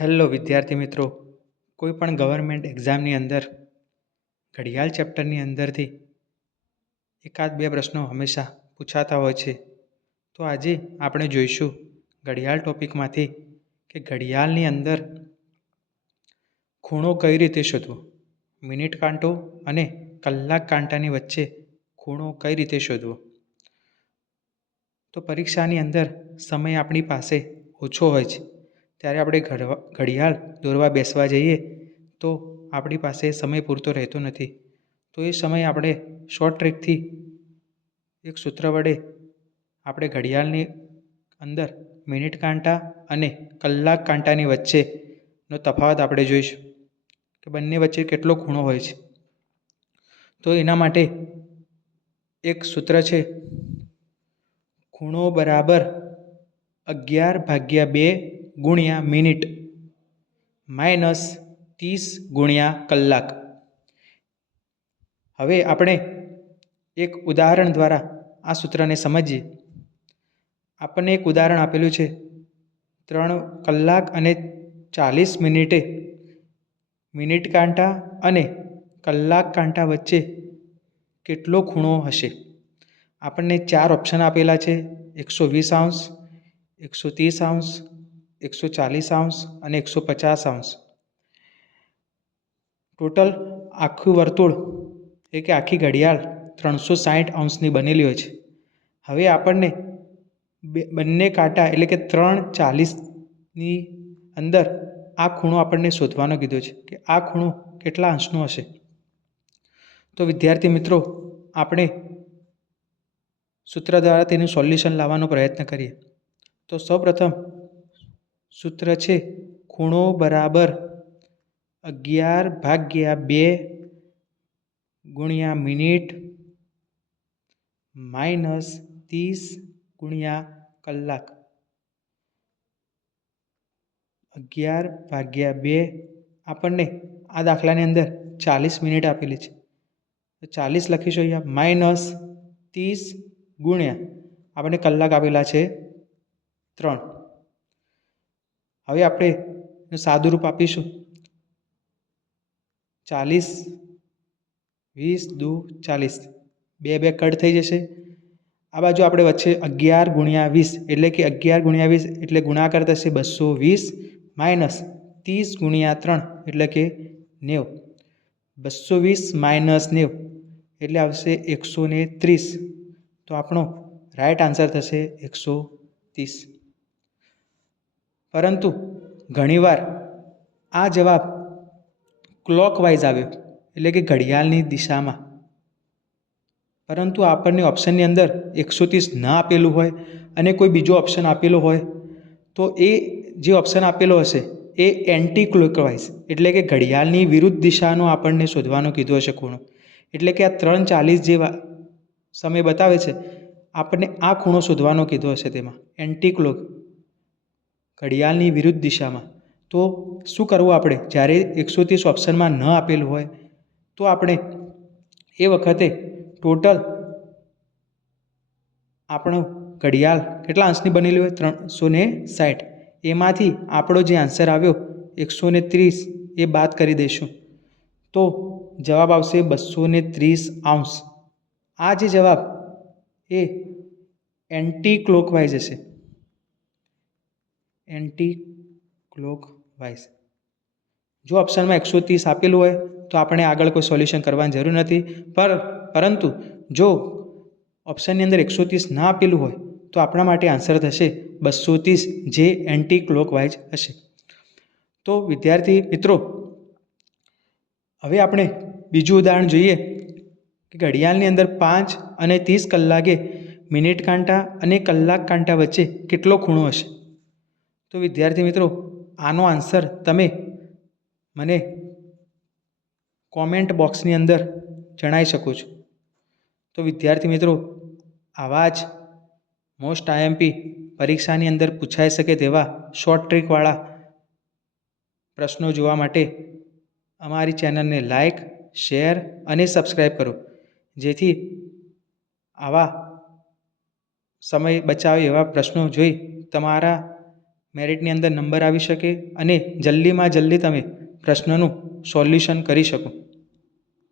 Hello વિદ્યાર્થી મિત્રો. કોઈ પણ ગવર્મેન્ટ એક્ઝામની અંદર, ઘડિયાળ ચેપ્ટરની અંદરથી એકાદ બે પ્રશ્નો હંમેશા પૂછાતા હોય છે. તો આજે આપણે જોઈશું ઘડિયાળ ટોપિકમાંથી કે ઘડિયાળની અંદર ખૂણો કઈ રીતે શોધવો? મિનિટ કાંટો અને કલાક કાંટાની વચ્ચે ખૂણો કઈ રીતે શોધવો? તો પરીક્ષાની અંદર સમય આપણી પાસે ઓછો હોય છે. ત્યારે આપણે ઘડિયાળ દોરવા બેસવા જઈએ તો આપણી પાસે સમય પૂરતો રહેતો નથી. તો એ સમય આપણે શોર્ટ ટ્રીકથી એક સૂત્ર વડે આપણે ઘડિયાળની અંદર મિનિટ કાંટા અને કલાક કાંટાની વચ્ચેનો તફાવત આપણે જોઈશું કે બંને વચ્ચે કેટલો ખૂણો હોય છે. તો એના માટે એક સૂત્ર છે, ખૂણો બરાબર અગિયાર ભાગ્યા બે ગુણ્યા મિનિટ. માઇનસ ત્રીસ ગુણ્યા કલાક. હવે આપણે એક ઉદાહરણ દ્વારા આ સૂત્રને સમજીએ. આપણને એક ઉદાહરણ આપેલું છે. ત્રણ કલાક અને ચાલીસ મિનિટે મિનિટ કાંટા અને કલાક કાંટા વચ્ચે કેટલો ખૂણો હશે? આપણને ચાર ઓપ્શન આપેલા છે. એકસો વીસ અંશ, એકસો ત્રીસ અંશ એકસો ચાલીસ અંશ અને એકસો પચાસ અંશ. ટોટલ આખું વર્તુળ, એ કે આખી ઘડિયાળ, ત્રણસો સાઠ અંશની બનેલી હોય છે. હવે આપણને બંને કાંટા એટલે કે ત્રણ ચાલીસની અંદર આ ખૂણો આપણને શોધવાનો કીધો છે કે આ ખૂણો કેટલા અંશનો હશે. તો વિદ્યાર્થી મિત્રો, આપણે સૂત્ર દ્વારા તેનું સોલ્યુશન લાવવાનો પ્રયત્ન કરીએ. તો સૌપ્રથમ સૂત્ર છે ખૂણો બરાબર અગિયાર ભાગ્યા બે ગુણ્યા મિનિટ માઇનસ ત્રીસ ગુણ્યા કલાક. અગિયાર ભાગ્યા બે આપણને આ દાખલાની અંદર ચાલીસ મિનિટ આપેલી છે. તો ચાલીસ લખીશું અહીંયા માઇનસ ત્રીસ ગુણ્યા. આપણને કલાક આપેલા છે ત્રણ. હવે આપણે સાદું રૂપ આપીશું. ચાલીસ, વીસ, દુ, ચાલીસ. બે બે કટ થઈ જશે. આ બાજુ આપણે વચ્ચે અગિયાર ગુણ્યા વીસ, એટલે કે અગિયાર ગુણ્યા વીસ એટલે ગુણાકાર થશે બસો વીસ માઇનસ ત્રીસ ગુણ્યા ત્રણ, એટલે કે નેવ. બસો વીસ માઇનસ નેવ, એટલે આવશે એકસો ને ત્રીસ. તો આપણો રાઈટ આન્સર થશે એકસો ત્રીસ. પરંતુ ઘણીવાર આ જવાબ ક્લોકવાઇઝ આવ્યો, એટલે કે ઘડિયાળની દિશામાં. પરંતુ આપણને ઓપ્શનની અંદર એકસો ત્રીસ ન આપેલું હોય અને કોઈ બીજો ઓપ્શન આપેલો હોય, તો એ જે ઓપ્શન આપેલો હશે, એ એન્ટી ક્લોકવાઇઝ એટલે કે ઘડિયાળની વિરુદ્ધ દિશાનો આપણને શોધવાનો કીધો હશે ખૂણો. એટલે કે આ ત્રણ ચાલીસ જેવા સમય બતાવે છે, આપણને આ ખૂણો શોધવાનો કીધો હશે તેમાં એન્ટી ક્લોક ઘડિયાળની વિરુદ્ધ દિશામાં. તો શું કરવું આપણે? જ્યારે એકસો ત્રીસ ઓપ્શનમાં ન આપેલું હોય, તો આપણે એ વખતે ટોટલ આપણો ઘડિયાળ કેટલા અંશની બનેલી હોય? ત્રણસો ને સાઠ. એમાંથી આપણો જે આન્સર આવ્યો, એકસો ને ત્રીસ, એ બાદ કરી દઈશું. તો જવાબ આવશે બસો ને ત્રીસ આઉન્સ આ જે જવાબ, એ એન્ટી ક્લોકવાઇઝ હશે. એન્ટી ક્લોક વાઇઝ જો ઓપ્શનમાં એકસો ત્રીસ આપેલું હોય, તો આપણે આગળ કોઈ સોલ્યુશન કરવાની જરૂર નથી. પર, પરંતુ જો ઓપ્શનની અંદર એકસો ત્રીસ ના આપેલું હોય, તો આપણા માટે આન્સર થશે બસો ત્રીસ જે એન્ટી ક્લોક વાઇઝ હશે. તો વિદ્યાર્થી મિત્રો, હવે આપણે બીજું ઉદાહરણ જોઈએ કે ઘડિયાળની અંદર પાંચ અને ત્રીસ કલાકે મિનિટ કાંટા અને કલાક કાંટા વચ્ચે કેટલો ખૂણો હશે? તો વિદ્યાર્થી મિત્રો, આનો આન્સર તમે મને કોમેન્ટ બોક્સની અંદર જણાવી શકો છો. તો વિદ્યાર્થી મિત્રો, આવા જ મોસ્ટ આઈએમપી પરીક્ષાની અંદર પૂછાઈ શકે તેવા શોર્ટ ટ્રીકવાળા પ્રશ્નો જોવા માટે અમારી ચેનલને લાઈક શેર અને સબસ્ક્રાઈબ કરો. જેથી આવા સમય બચાવે એવા પ્રશ્નો જોઈ તમારા મેરિટની અંદર નંબર આવી શકે અને જલ્દીમાં જલ્દી તમે પ્રશ્નનું સોલ્યુશન કરી શકો.